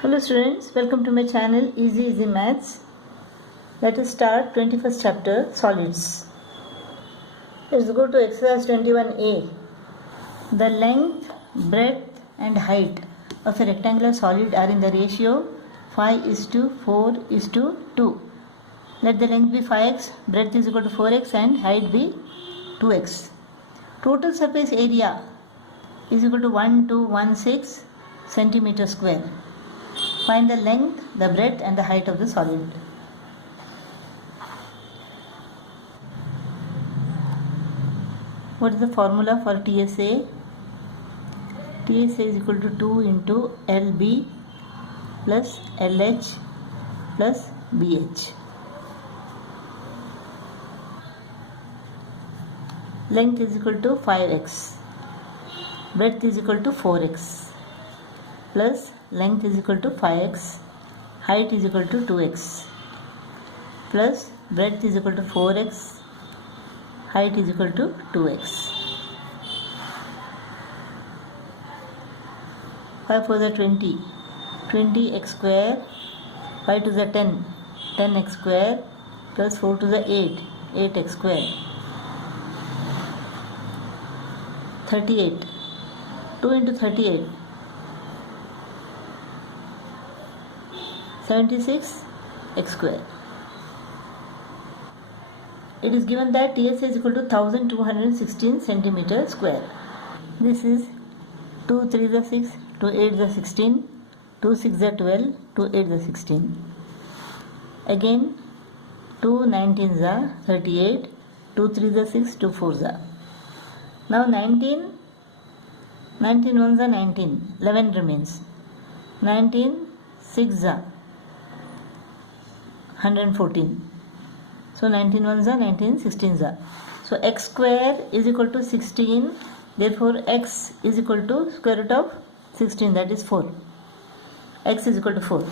Hello students, welcome to my channel Easy Maths. Let us start 21st chapter Solids. Let's go to exercise 21a. The length, breadth and height of a rectangular solid are in the ratio 5:4:2. Let the length be 5x, breadth is equal to 4x and height be 2x. Total surface area is equal to 1216 centimeter square. Find the length, the breadth and the height of the solid. What is the formula for TSA? TSA is equal to 2 into LB plus LH plus BH. Length is equal to 5x. Breadth is equal to 4x. Plus length is equal to 5x, height is equal to 2x, plus breadth is equal to 4x, height is equal to 2x. 5 4 is 20, 20x square, 5 to the 10, 10x square, plus 4 to the 8, 8x square. 38, 2 into 38, 76 x square. It is given that TSA is equal to 1216 centimeter square. This is 2 3 is 6, 2 8 is 16, 2 6 is 12, 2 8 is 16. Again 2 19 is 38, 2 3 is 6, 2 4 is. Now 19 ones are 19, 11 remains. 19 6 is 114. So 19 ones are 19, 16 are. So x square is equal to 16. Therefore x is equal to square root of 16, that is 4. X is equal to 4.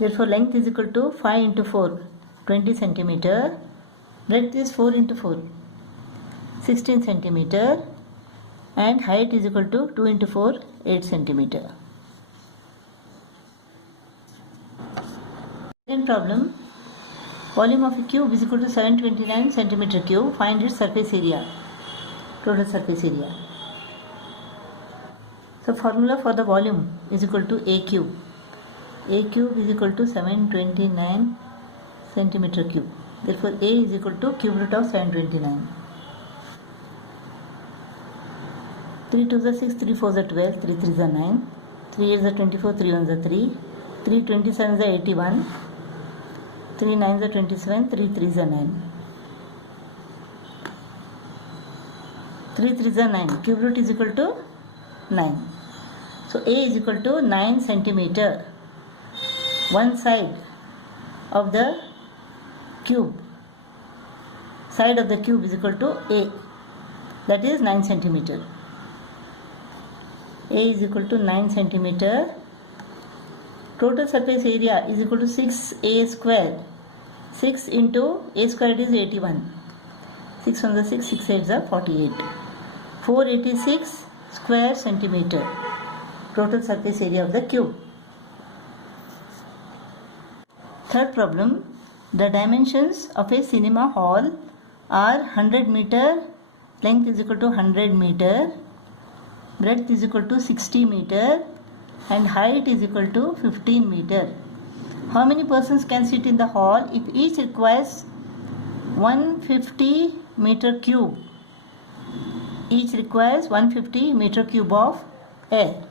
Therefore length is equal to 5 into 4, 20 centimeter. Breadth is 4 into 4, 16 centimeter. And height is equal to 2 into 4, 8 centimeter. Second problem, volume of a cube is equal to 729 centimeter cube. Find its surface area, total surface area. So formula for the volume is equal to A cube. A cube is equal to 729 centimeter cube. Therefore A is equal to cube root of 729. 3 2 is 6, 3 4 is 12, 3 3 is 9, 3 8 is 24, 3 1 is 3, 3 27 is 81, 3 9 is 27, 3 3 is 9. 3 3 is 9. Cube root is equal to 9. So A is equal to 9 centimeter. One side of the cube, side of the cube is equal to A. That is 9 centimeter. A is equal to 9 centimeter. Total surface area is equal to 6a square. 6 into a square is 81. 6 on the 6, 6 8 is 48. 486 square centimeter. Total surface area of the cube. Third problem, the dimensions of a cinema hall are 100 meter, length is equal to 100 meter, breadth is equal to 60 meter and height is equal to 15 meter. How many persons can sit in the hall if each requires 150 meter cube? Each requires 150 meter cube of air.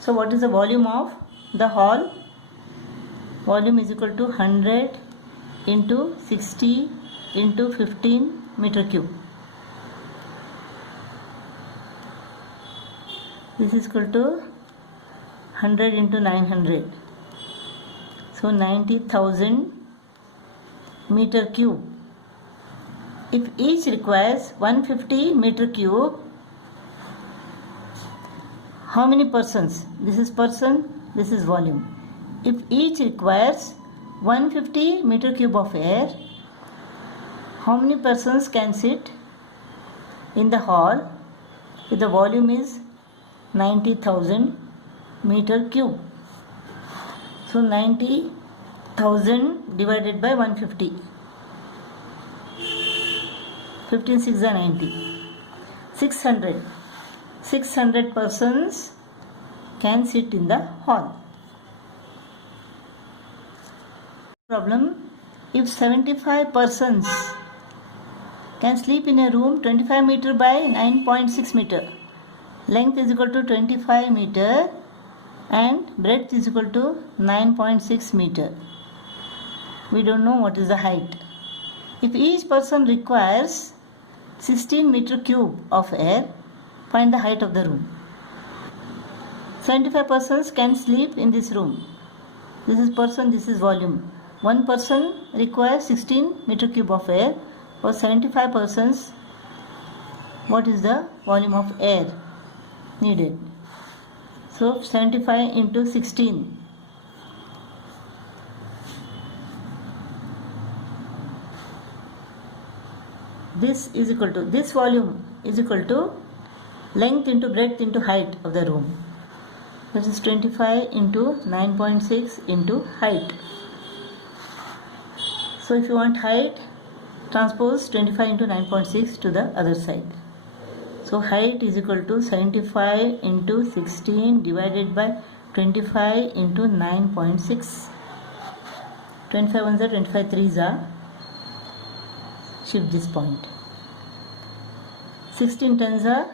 So what is the volume of the hall? Volume is equal to 100 into 60 into 15 meter cube. This is equal to 100 into 900. So 90,000 meter cube. If each requires 150 meter cube, how many persons? This is person, this is volume. If each requires 150 meter cube of air, how many persons can sit in the hall if the volume is 90,000 meter cube. So 90,000 divided by 150. 15 6 are 90. 600. 600 persons can sit in the hall. Problem: if 75 persons can sleep in a room 25 meter by 9.6 meter, length is equal to 25 meter and breadth is equal to 9.6 meter. We don't know what is the height. If each person requires 16 meter cube of air, find the height of the room. 75 persons can sleep in this room. This is person, this is volume. One person requires 16 meter cube of air. For 75 persons, what is the volume of air needed? So 75 into 16. This is equal to, this volume is equal to length into breadth into height of the room. This is 25 into 9.6 into height. So if you want height, transpose 25 into 9.6 to the other side. So height is equal to 75 into 16 divided by 25 into 9.6. 25 ones are 25 threes are. Shift this point. 16 tens are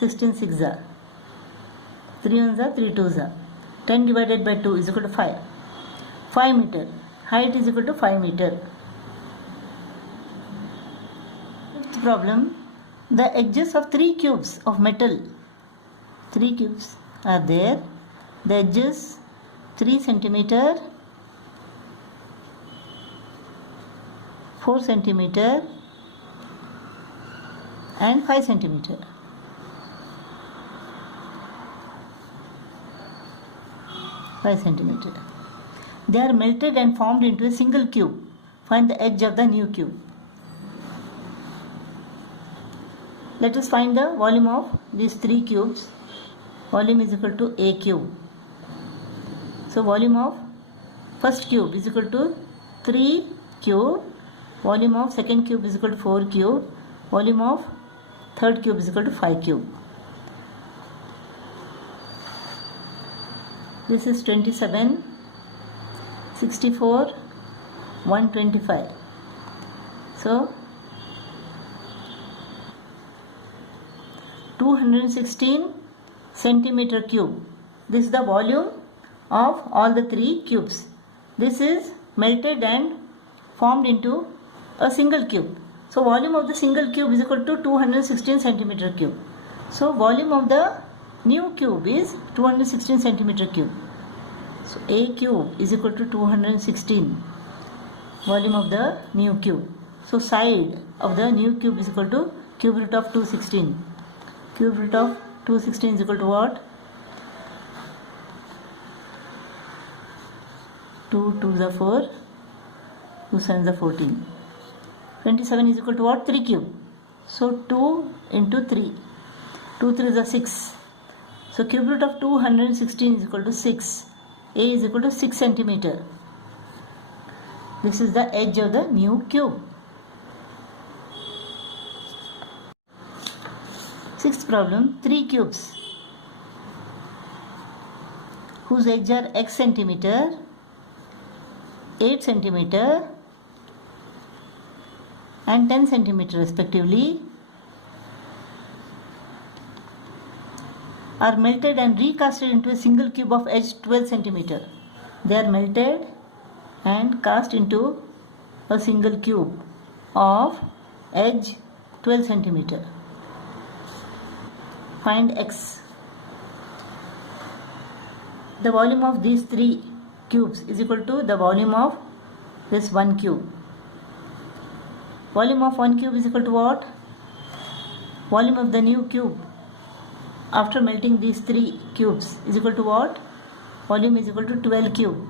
16 six are. 3 ones are 3 twos are. 10 divided by 2 is equal to 5. 5 meter. Height is equal to 5 meter. Fifth problem. The edges of 3 cubes of metal. 3 cubes are there. The edges 3 centimeter, 4 centimeter and 5 centimeter. They are melted and formed into a single cube. Find the edge of the new cube. Let us find the volume of these 3 cubes. Volume is equal to A cube. So volume of first cube is equal to 3 cube. Volume of second cube is equal to 4 cube. Volume of third cube is equal to 5 cube. This is 27, 64, 125. So 216 centimeter cube. This is the volume of all the 3 cubes. This is melted and formed into a single cube. So volume of the single cube is equal to 216 centimeter cube. So volume of the new cube is 216 centimeter cube. So A cube is equal to 216. Volume of the new cube. So side of the new cube is equal to cube root of 216. Cube root of 216 is equal to what? 2 2s are 4, 2 7s are 14. 27 is equal to what? 3 cube. So 2 into 3. 2 3s are 6. So cube root of 216 is equal to 6. A is equal to 6 centimeter. This is the edge of the new cube. Sixth problem, 3 cubes whose edge are x centimeter, 8 centimeter and 10 centimeter respectively are melted and recasted into a single cube of edge 12 centimeter. They are melted and cast into a single cube of edge 12 centimeter. Find x. The volume of these 3 cubes is equal to the volume of this 1 cube. Volume of 1 cube is equal to what? Volume of the new cube after melting these 3 cubes is equal to what? Volume is equal to 12 cube.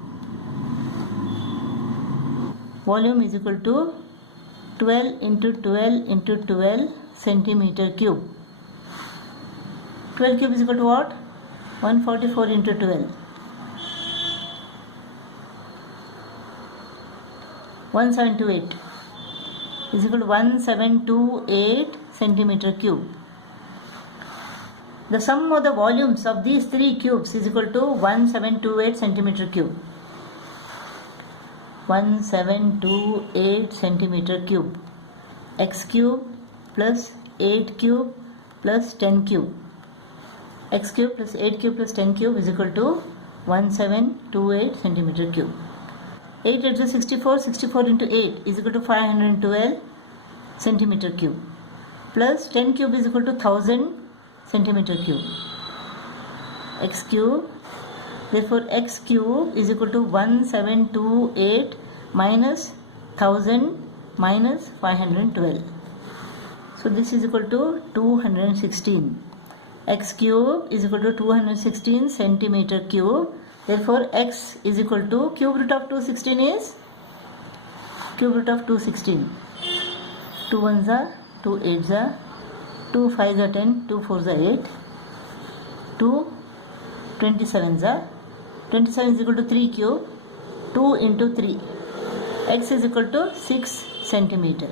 Volume is equal to 12 into 12 into 12 centimeter cube. 12 cube is equal to what? 144 into 12. 1728 is equal to 1728 centimeter cube. The sum of the volumes of these three cubes is equal to 1728 centimeter cube. 1728 centimeter cube. X cube plus 8 cube plus 10 cube. X cube plus 8 cube plus 10 cube is equal to 1728 centimeter cube. 8 into 64, 64 into 8 is equal to 512 centimeter cube. Plus 10 cube is equal to 1000 centimeter cube. X cube. Therefore, x cube is equal to 1728 minus 1000 minus 512. So this is equal to 216. X cube is equal to 216 centimeter cube. Therefore, x is equal to cube root of 216 is cube root of 216. 2 1s are 2 8s are 2 5s are 10, 2 4s are 8, 2 27s are 27 is equal to 3 cube, 2 into 3. X is equal to 6 centimeter.